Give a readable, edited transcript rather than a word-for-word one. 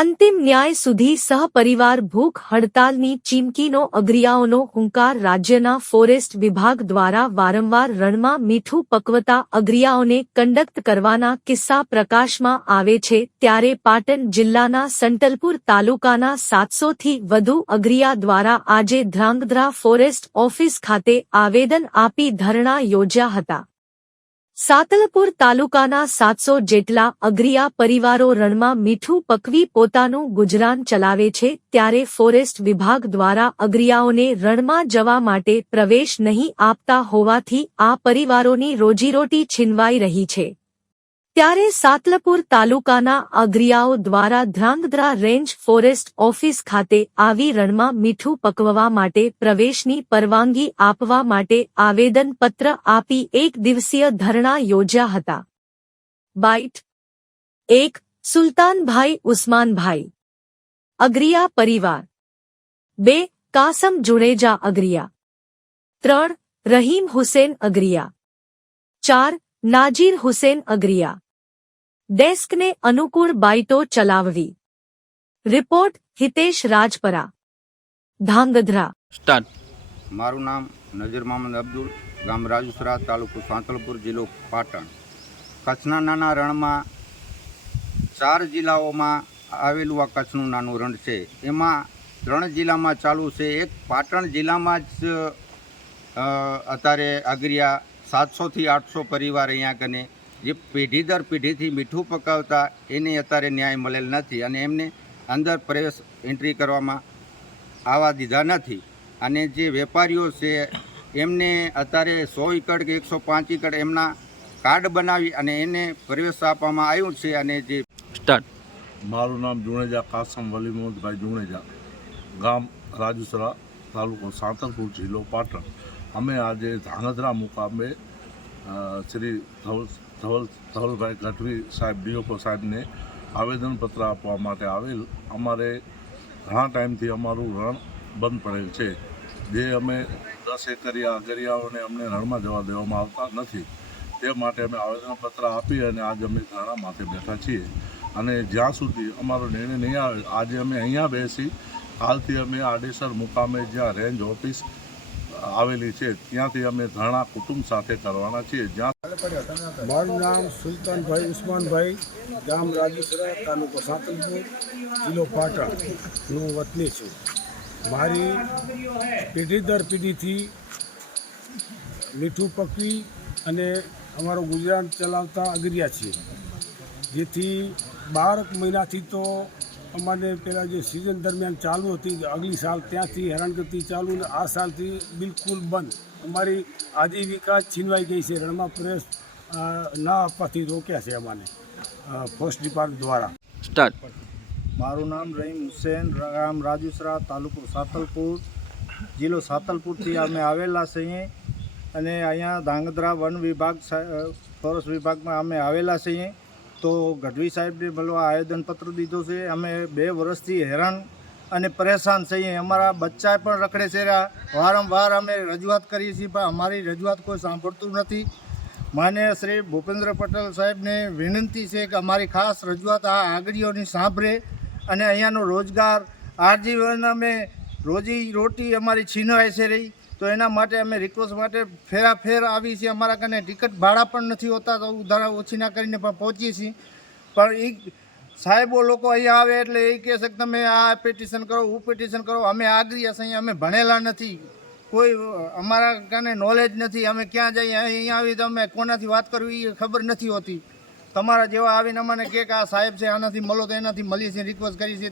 અંતિમ ન્યાય સુધી સહપરિવાર ભૂખ હડતાલની ચીમકીનો અગરિયાઓનો હુંકાર રાજ્યના ફોરેસ્ટ વિભાગ દ્વારા વારંવાર રણમાં મીઠું પકવતા અગરિયાઓને કંડક્ટ કરવાના કિસ્સા પ્રકાશમાં આવે છે ત્યારે પાટણ જિલ્લાના સંતલપુર તાલુકાના 700થી વધુ અગરિયા દ્વારા આજે ધ્રાંગધ્રા ફોરેસ્ટ ઓફિસ ખાતે આવેદન આપી ધરણા યોજ્યા હતા। સાતલપુર તાલુકાના 700 જેટલા અગરિયા પરિવારો રણમાં મીઠું પકવી પોતાનું ગુજરાન ચલાવે છે ત્યારે ફોરેસ્ટ વિભાગ દ્વારા અગરિયાઓને રણમાં જવા માટે પ્રવેશ નહીં આપતા હોવાથી આ પરિવારોની રોજીરોટી છીનવાઈ રહી છે ત્યારે સાતલપુર તાલુકાના અગરિયાઓ દ્વારા ધ્રાંગધ્રા રેન્જ ફોરેસ્ટ ઓફિસ ખાતે આવી રણમાં મીઠું પકવવા માટે પ્રવેશની પરવાનગી આપવા માટે આવેદનપત્ર આપી એક દિવસીય ધરણા યોજ્યા હતા। બાઇટ 1 સુલતાનભાઈ ઉસ્માનભાઈ અગરિયા પરિવાર 2 કાસમ જુણેજા અગરિયા 3 રહીમ હુસેન અગરિયા 4 નાજીર હુસેન અગરિયા। डेस्क ने अनुकूल बाइटो चलाववी। Report Hitesh Rajpara Dhrangadhra start. मारू नाम नजीर मोहम्मद अब्दुल गाम राजुसरा तालुको सांतलपुर जिल्लो पाटण। कच्छना नाना रण में 4 जिल्लाओं में आवेलू आ कच्छनु नानु रण है। एमां 3 जिल्ला में चालू है। एक पाटण जिल्ला में ज अत्यारे अगरिया 700 થી 800 परिवार अहींया कने जे पेढ़ी दर पेढ़ी थी मीठू पकावता एने अत्यारे न्याय मळेल नथी अने एमने अंदर प्रवेश एंट्री करवामां आवा दीधा नथी अने जे वेपारीओ छे एमने अत्यारे 100 एकड़ के 105 एकड़ एमना कार्ड बनावी अने एने प्रवेश आपवामां आव्यो छे अने जे स्टार्ट। मारू नाम जुणेजा कासम वलीमोद भाई जुणेजा गाम राजुसरा तालुको सांतलपुर जिल्लो पाटण। अमे आज धांगध्रा मुकामे श्री धवलभाई गढ़वी साहेब डीओपो साहेब ने आवेदनपत्र आपवा माटे आवेल। अमारे घणा टाइमथी अमारुं रण बंद पड़ेल छे जे अमे 10 एकरिया अगरियाओने अमने रणमां जवा देवामां आवता नथी ते माटे अमे आवेदनपत्र आपी अने आज अमे धरણા माटे बैठा छीए अने ज्यां सुधी अमारो निर्णय नहीं आवे आज अमे अहींया बेसी कालथी अमे आडेसर मुकामे ज्यां रेन्ज ऑफिस आवेली है त्यांथी अमे धरણા कुटुंब साथे करवाना छीए। ज्यां मारू नाम सुल्तान भाई उस्मान भाई गाम राजुसरा तालुको सांतलपुर जिल्लो पाटण नो वतनी छूं। मारी पीढ़ी दर पीढ़ी थी मीठू पकवी अने अमारो गुजरान चलावता अगरिया छे जेथी 12 महीना थी तो अमाने पेला जो सीजन दरमियान चालू थी अगली साल त्यांथी हैरानगति चालू ने आ साल थी बिल्कुल बंद। अमारी आजीविका छीनवाई गई है। रण में प्रवेश न आपवाथी रोक्या है अमाने फॉरेस्ट डिपार्टमेंट द्वारा। स्टार्ट। मारू नाम रहीम हुसैन गाम राजुसरा तालुको सातलपुर जिल्लो सातलपुर थी अमे आवेला छीए अने अहींया धांगध्रा वन विभाग फॉरेस्ट विभाग में अमे आवेला छीए तो गढ़वी साहेब ने बोलवा आवेदनपत्र दीधो है। अमे 2 वर्षथी हैरान अने परेशान छीए। अमारा बच्चा पण रखड़े छे वारंवार अमे रजूआत करीए छीए पण अमारी रजूआत कोई सांभळतुं नथी। माननीय श्री भूपेन्द्र पटेल साहेब ने विनंती है कि अमारी खास रजूआत आ आगरियोनी सांभळे अने अहींयानो रोजगार आजीवन अमे रोजी रोटी अमारी छीनवाय छे रही तो एना माटे अमे रिक्वेस्ट माटे फेराफेर आवी छे। अमारा कने टिकट भाड़ा पण नथी होता तो उधारा ओछीना करीने पण पहोंचीए छीए पण ई साहेबो लोको अहीं आवे एटले ए कहे छे के तमे आ पिटिशन करो वो पिटिशन करो। अमे आगरिया छीए अमे भणेला नथी कोई अमारा कने नॉलेज नथी अमे क्यां जईए अहीं आवी तो अमे कोनाथी वात करवी ए खबर नथी होती। तमारा जेवा आवीने अमने के आ साहेब छे आनाथी मळो तो एनाथी मळीए छे रिक्वेस्ट करी छे।